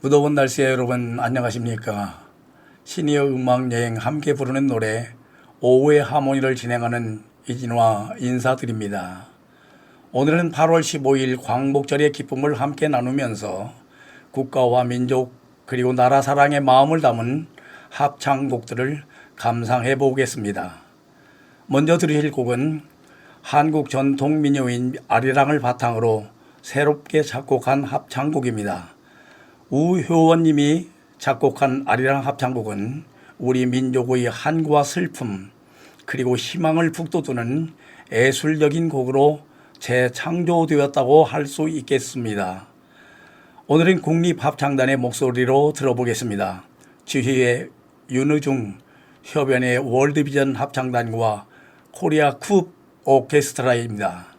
무더운 날씨에 여러분 안녕하십니까? 시니어 음악 여행 함께 부르는 노래 오후의 하모니를 진행하는 이진화 인사드립니다. 오늘은 8월 15일 광복절의 기쁨을 함께 나누면서 국가와 민족 그리고 나라 사랑의 마음을 담은 합창곡들을 감상해 보겠습니다. 먼저 들으실 곡은 한국 전통 민요인 아리랑을 바탕으로 새롭게 작곡한 합창곡입니다. 우효원님이 작곡한 아리랑 합창곡은 우리 민족의 한과 슬픔 그리고 희망을 북돋우는 예술적인 곡으로 재창조되었다고 할 수 있겠습니다. 오늘은 국립합창단의 목소리로 들어보겠습니다. 지휘의 윤의중, 협연의 월드비전 합창단과 코리아 쿱 오케스트라입니다.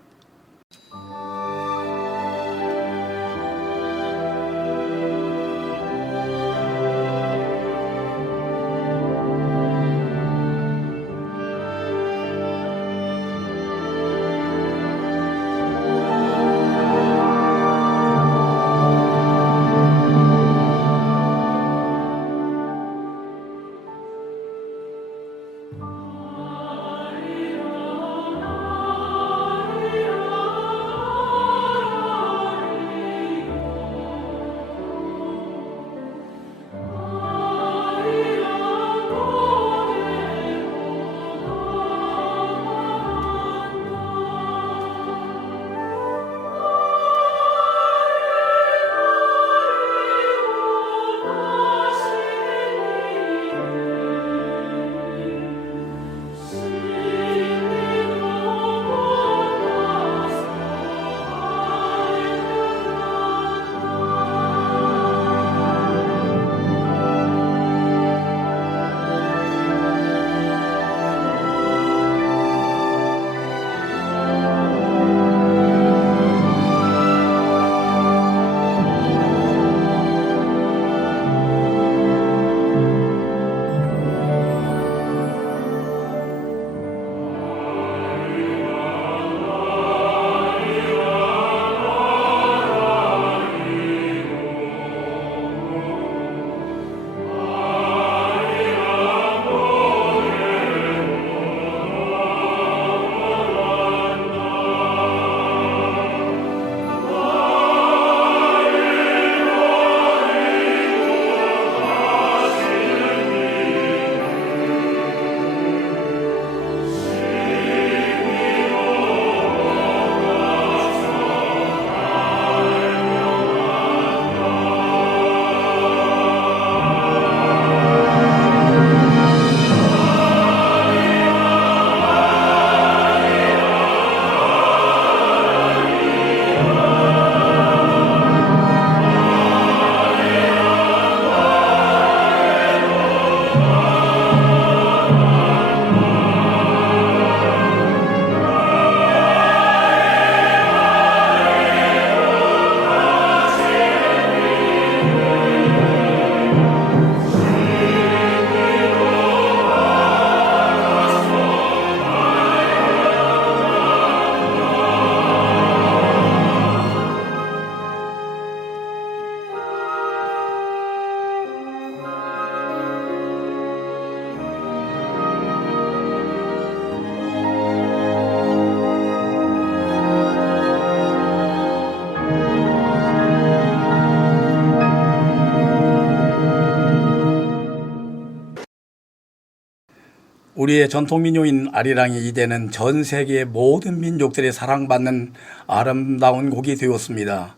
우리의 전통 민요인 아리랑이 이제는 전 세계의 모든 민족들의 사랑받는 아름다운 곡이 되었습니다.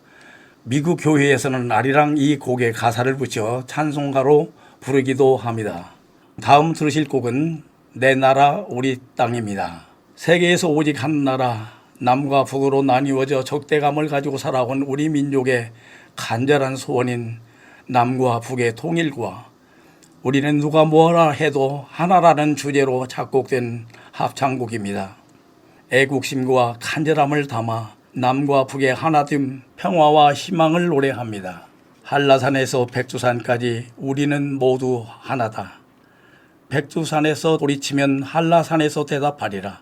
미국 교회에서는 아리랑 이 곡에 가사를 붙여 찬송가로 부르기도 합니다. 다음 들으실 곡은 내 나라 우리 땅입니다. 세계에서 오직 한 나라 남과 북으로 나뉘어져 적대감을 가지고 살아온 우리 민족의 간절한 소원인 남과 북의 통일과 우리는 누가 뭐라 해도 하나라는 주제로 작곡된 합창곡입니다. 애국심과 간절함을 담아 남과 북의 하나됨, 평화와 희망을 노래합니다. 한라산에서 백두산까지 우리는 모두 하나다. 백두산에서 소리치면 한라산에서 대답하리라.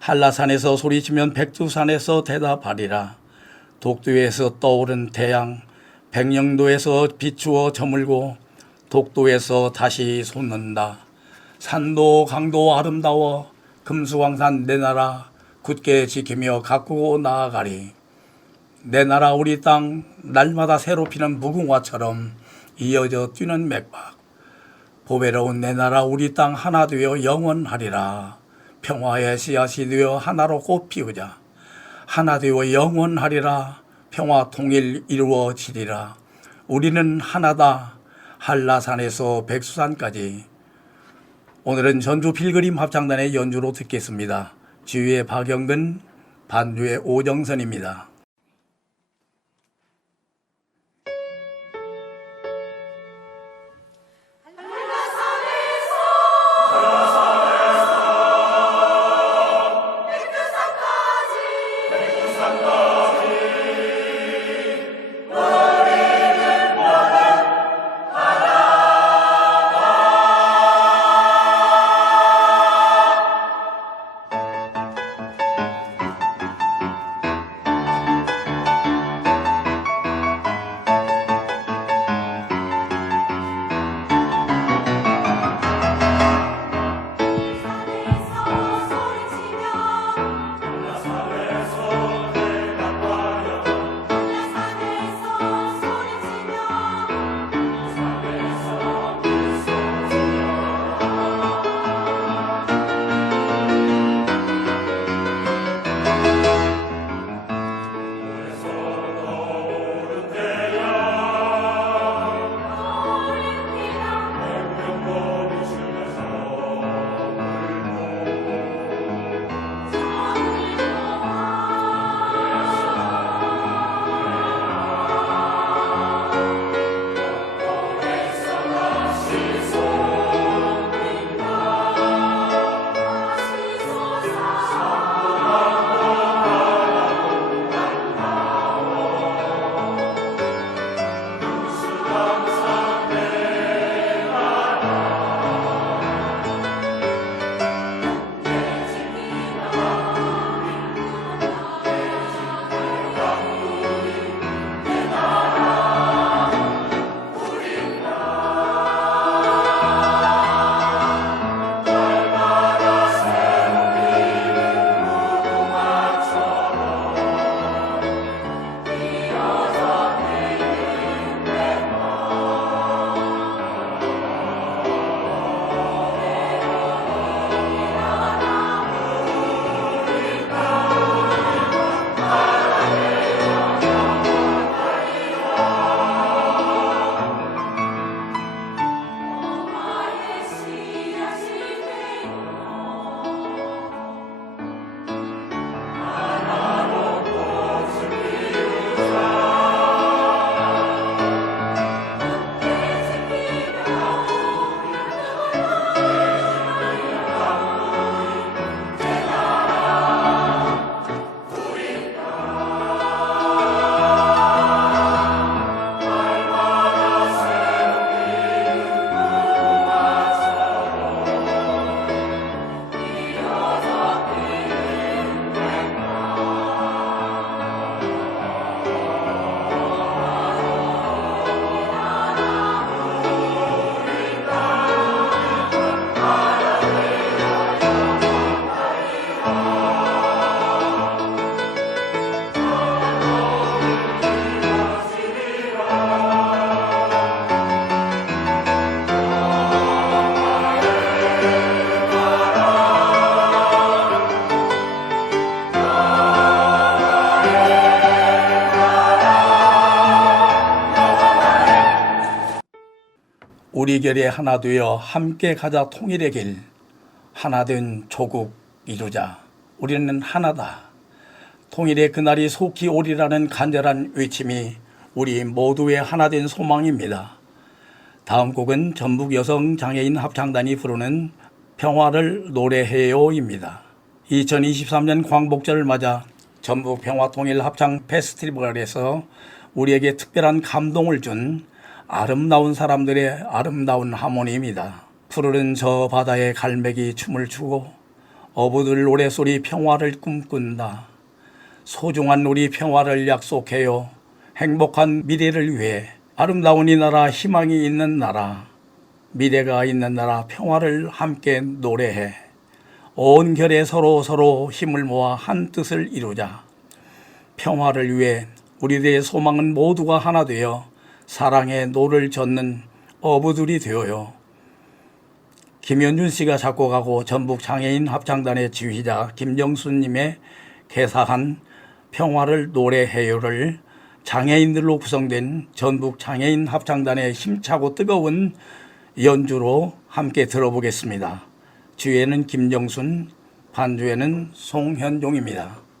한라산에서 소리치면 백두산에서 대답하리라. 독도에서 떠오른 태양, 백령도에서 비추어 저물고 독도에서 다시 솟는다. 산도 강도 아름다워 금수왕산 내 나라 굳게 지키며 가꾸고 나아가리. 내 나라 우리 땅 날마다 새로 피는 무궁화처럼 이어져 뛰는 맥박. 보배로운 내 나라 우리 땅 하나 되어 영원하리라. 평화의 씨앗이 되어 하나로 꽃 피우자. 하나 되어 영원하리라. 평화 통일 이루어지리라. 우리는 하나다. 한라산에서 백수산까지. 오늘은 전주 필그림 합창단의 연주로 듣겠습니다. 지휘의 박영근, 반주의 오정선입니다. 우리 결의 하나 되어 함께 가자 통일의 길. 하나 된 조국 이루자. 우리는 하나다. 통일의 그날이 속히 오리라는 간절한 외침이 우리 모두의 하나 된 소망입니다. 다음 곡은 전북 여성 장애인 합창단이 부르는 평화를 노래해요입니다. 2023년 광복절을 맞아 전북 평화통일 합창 페스티벌에서 우리에게 특별한 감동을 준 아름다운 사람들의 아름다운 하모니입니다. 푸르른 저 바다에 갈매기 춤을 추고 어부들 노래소리 평화를 꿈꾼다. 소중한 우리 평화를 약속해요. 행복한 미래를 위해 아름다운 이 나라 희망이 있는 나라 미래가 있는 나라 평화를 함께 노래해 온 결에 서로 서로 힘을 모아 한 뜻을 이루자 평화를 위해 우리들의 소망은 모두가 하나 되어 사랑의 노를 젓는 어부들이 되어요. 김현준 씨가 작곡하고 전북 장애인 합창단의 지휘자 김정수님의 개사한 평화를 노래해요를 장애인들로 구성된 전북 장애인 합창단의 힘차고 뜨거운 연주로 함께 들어보겠습니다. 주에는 김정순, 반주에는 송현종입니다.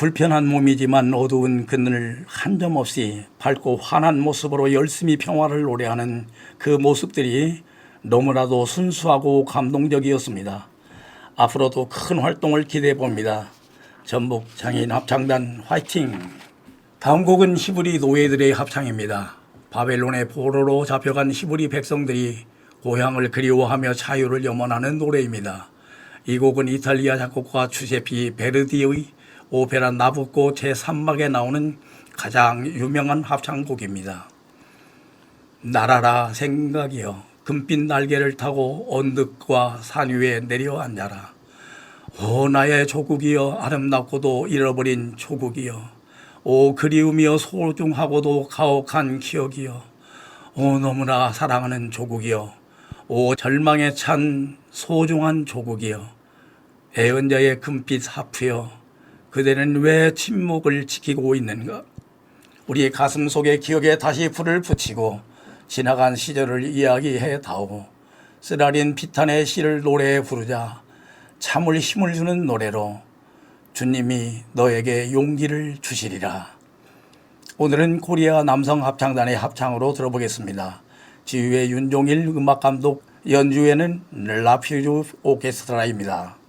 불편한 몸이지만 어두운 그늘 한 점 없이 밝고 환한 모습으로 열심히 평화를 노래하는 그 모습들이 너무나도 순수하고 감동적이었습니다. 앞으로도 큰 활동을 기대해 봅니다. 전북 장애인 합창단 화이팅! 다음 곡은 히브리 노예들의 합창입니다. 바벨론의 포로로 잡혀간 히브리 백성들이 고향을 그리워하며 자유를 염원하는 노래입니다. 이 곡은 이탈리아 작곡가 주세피 베르디의 오페라 나부코 제3막에 나오는 가장 유명한 합창곡입니다. 날아라 생각이여 금빛 날개를 타고 언덕과 산 위에 내려앉아라. 오 나의 조국이여 아름답고도 잃어버린 조국이여. 오 그리움이여 소중하고도 가혹한 기억이여. 오 너무나 사랑하는 조국이여. 오 절망에 찬 소중한 조국이여. 애언자의 금빛 하프여 그대는 왜 침묵을 지키고 있는가 우리 가슴 속에 기억에 다시 불을 붙이고 지나간 시절을 이야기해 다오 쓰라린 비탄의 시를 노래에 부르자 참을 힘을 주는 노래로 주님이 너에게 용기를 주시리라. 오늘은 코리아 남성 합창단의 합창으로 들어보겠습니다. 지휘의 윤종일 음악 감독, 연주에는 라퓨즈 오케스트라입니다.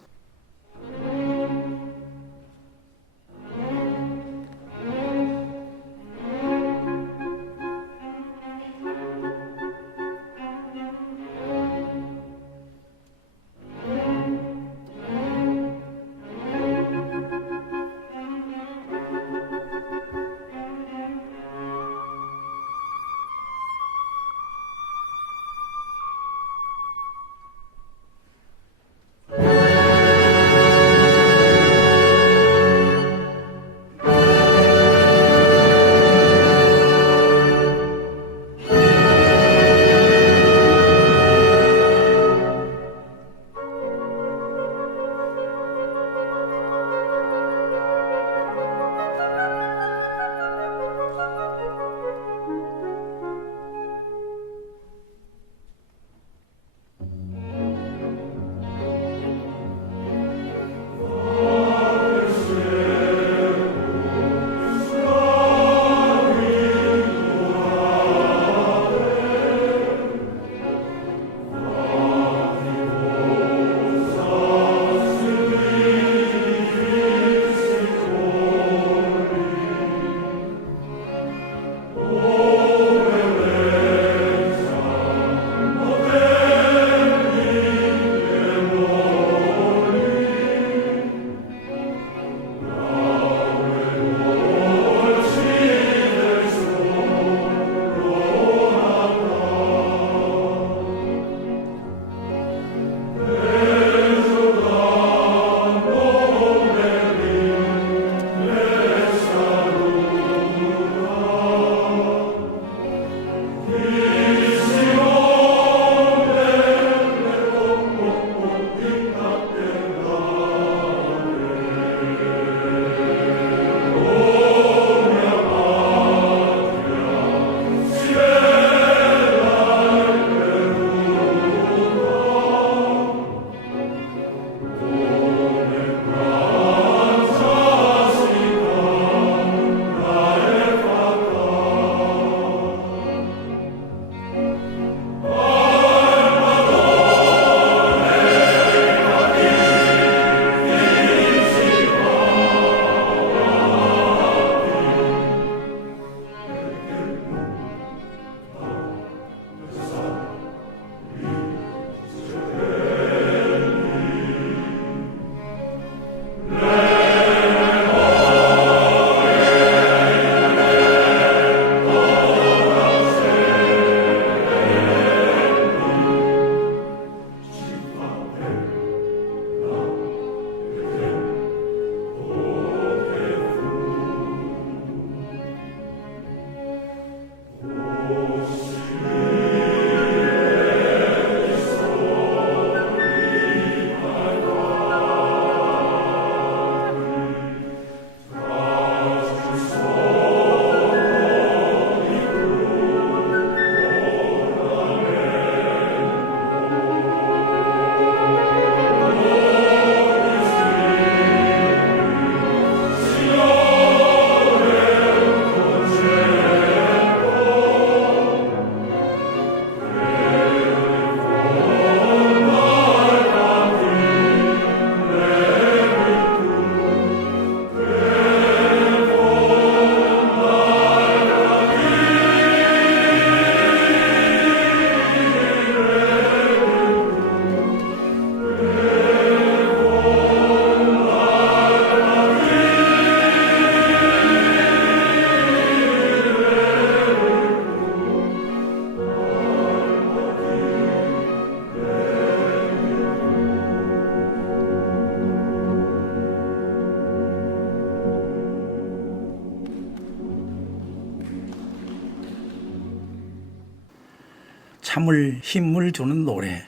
참을 힘을 주는 노래.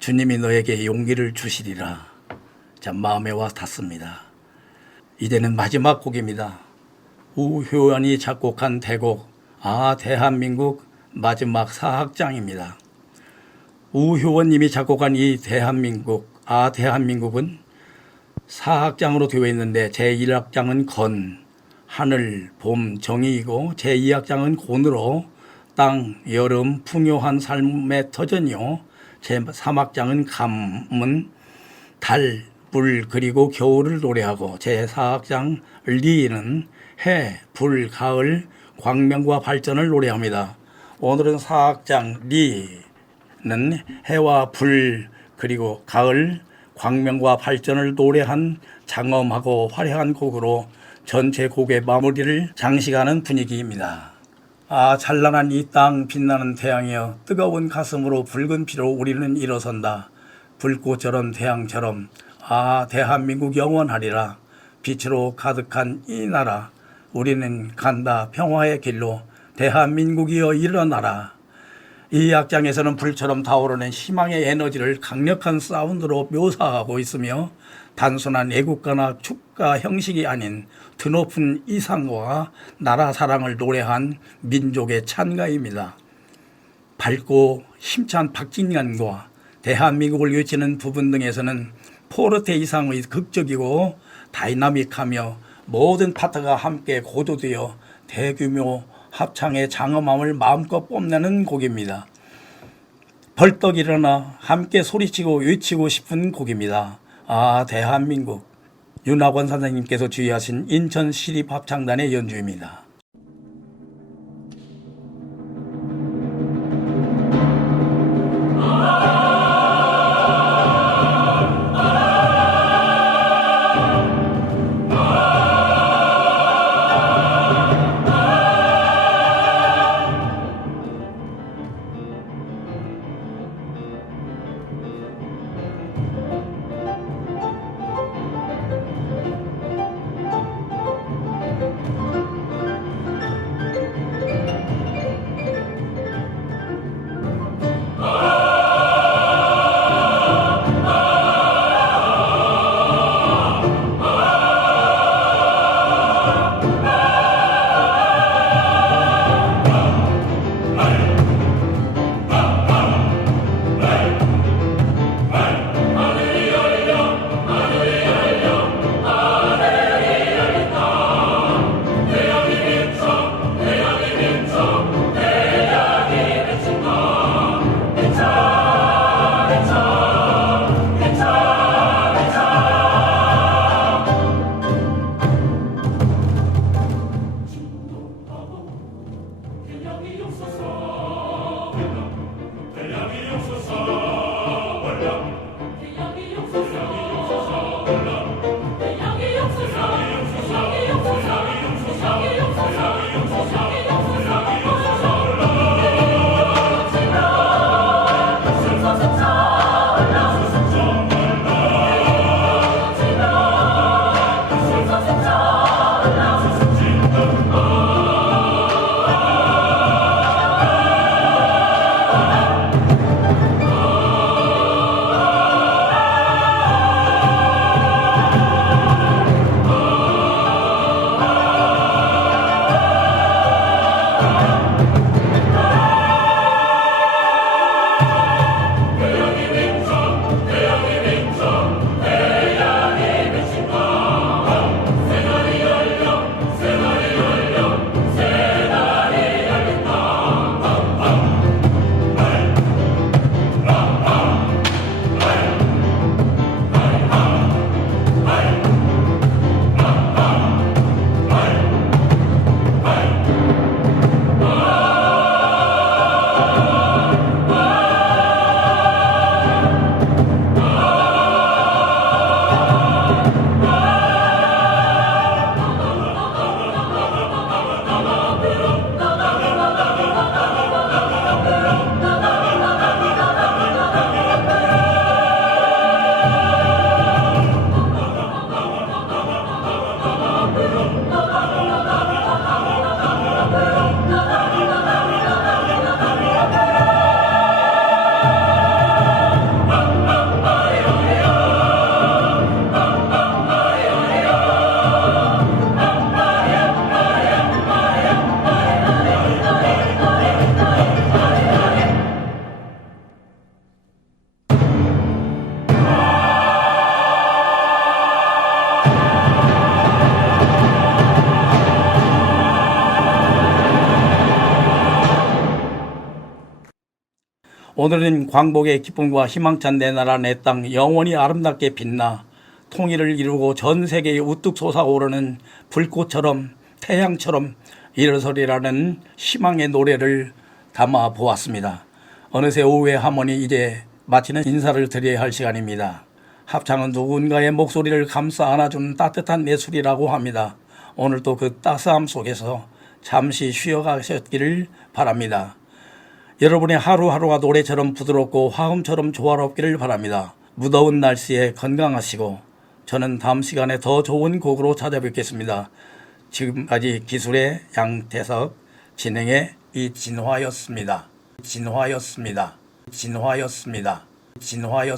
주님이 너에게 용기를 주시리라. 자, 마음에 와 닿습니다. 이제는 마지막 곡입니다. 우효연이 작곡한 대곡 아 대한민국 마지막 사학장입니다. 우효원님이 작곡한 이 대한민국 아 대한민국은 사학장으로 되어 있는데 제1학장은 건, 하늘, 봄, 정의이고 제2학장은 곤으로 땅, 여름, 풍요한 삶의 터전이요. 제3학장은 감은 달, 불 그리고 겨울을 노래하고 제4학장 리는 해, 불, 가을, 광명과 발전을 노래합니다. 오늘은 4학장 리는 해와 불 그리고 가을, 광명과 발전을 노래한 장엄하고 화려한 곡으로 전체 곡의 마무리를 장식하는 분위기입니다. 아 찬란한 이 땅 빛나는 태양이여 뜨거운 가슴으로 붉은 피로 우리는 일어선다. 불꽃처럼 태양처럼 아 대한민국 영원하리라. 빛으로 가득한 이 나라 우리는 간다 평화의 길로 대한민국이여 일어나라. 이 악장에서는 불처럼 타오르는 희망의 에너지를 강력한 사운드로 묘사하고 있으며 단순한 애국가나 축가 형식이 아닌 드높은 이상과 나라 사랑을 노래한 민족의 찬가입니다. 밝고 힘찬 박진감과 대한민국을 외치는 부분 등에서는 포르테 이상의 극적이고 다이나믹하며 모든 파트가 함께 고조되어 대규모 합창의 장엄함을 마음껏 뽐내는 곡입니다. 벌떡 일어나 함께 소리치고 외치고 싶은 곡입니다. 아 대한민국 윤학원 선생님께서 주의하신 인천 시립합창단의 연주입니다. 오늘은 광복의 기쁨과 희망찬 내 나라 내 땅 영원히 아름답게 빛나 통일을 이루고 전 세계에 우뚝 솟아오르는 불꽃처럼 태양처럼 일어서리라는 희망의 노래를 담아 보았습니다. 어느새 오후의 하모니 이제 마치는 인사를 드려야 할 시간입니다. 합창은 누군가의 목소리를 감싸 안아주는 따뜻한 예술이라고 합니다. 오늘도 그 따스함 속에서 잠시 쉬어가셨기를 바랍니다. 여러분의 하루하루가 노래처럼 부드럽고 화음처럼 조화롭기를 바랍니다. 무더운 날씨에 건강하시고 저는 다음 시간에 더 좋은 곡으로 찾아뵙겠습니다. 지금까지 기술의 양태석 진행의 이진화였습니다. 진화였습니다. 진화였습니다. 진화였